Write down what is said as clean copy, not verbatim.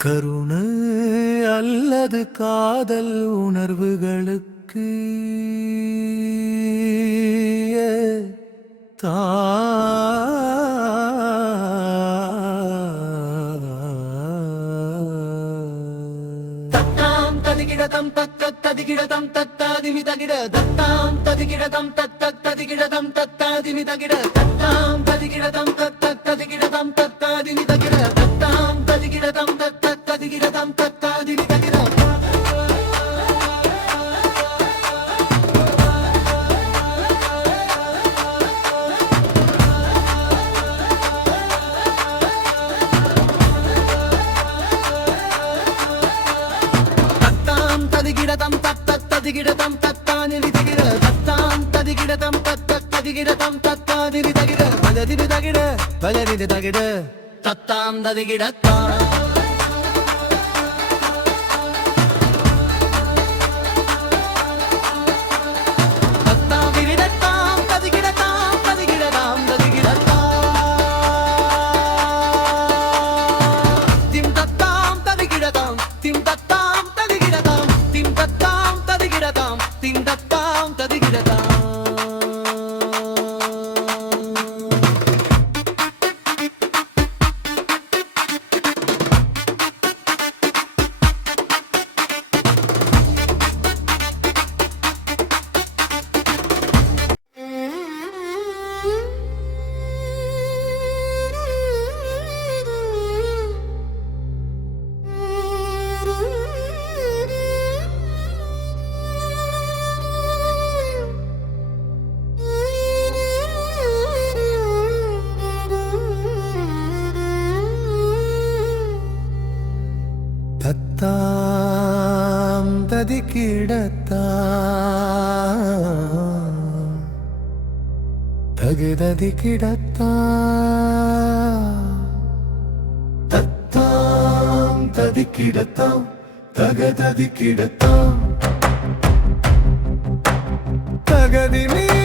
கருணை அல்லது காதல் உணர்வுகளுக்கு தா தத்தாம் ததிகிடதம் தத்தத் ததிகிடதம் தத்தாதிமி தகிட தத்தாம் ததிகிடதம் தத்தத் ததிகிடதம் தத்தாதிமி தகிட தத்தாம் ததிகிடதம் தத்தத் ததிகிடதம் தத்தாதிமி தகிட தத்தாம் ததிகிடதம் தத்தத் ததிகிடதம் தத்தாதிமி தகிட ததிகிடதம் தத்தத் ததிகிடதம் தத்தாதிமி தகிட தத்தாம் ததிகிடதம் தத்தத் ததிகிடதம் தத்தாதிமி தகிட பலதிமி தகிட பலரிதி தகிட தத்தாம் ததிகிடத்தா தத்தாம் ததிகிடத்தா தகுததிகிடத்தா தத்தாம் ததிகிடத்தாம் தகததிகிடத்தாம் தகதிமி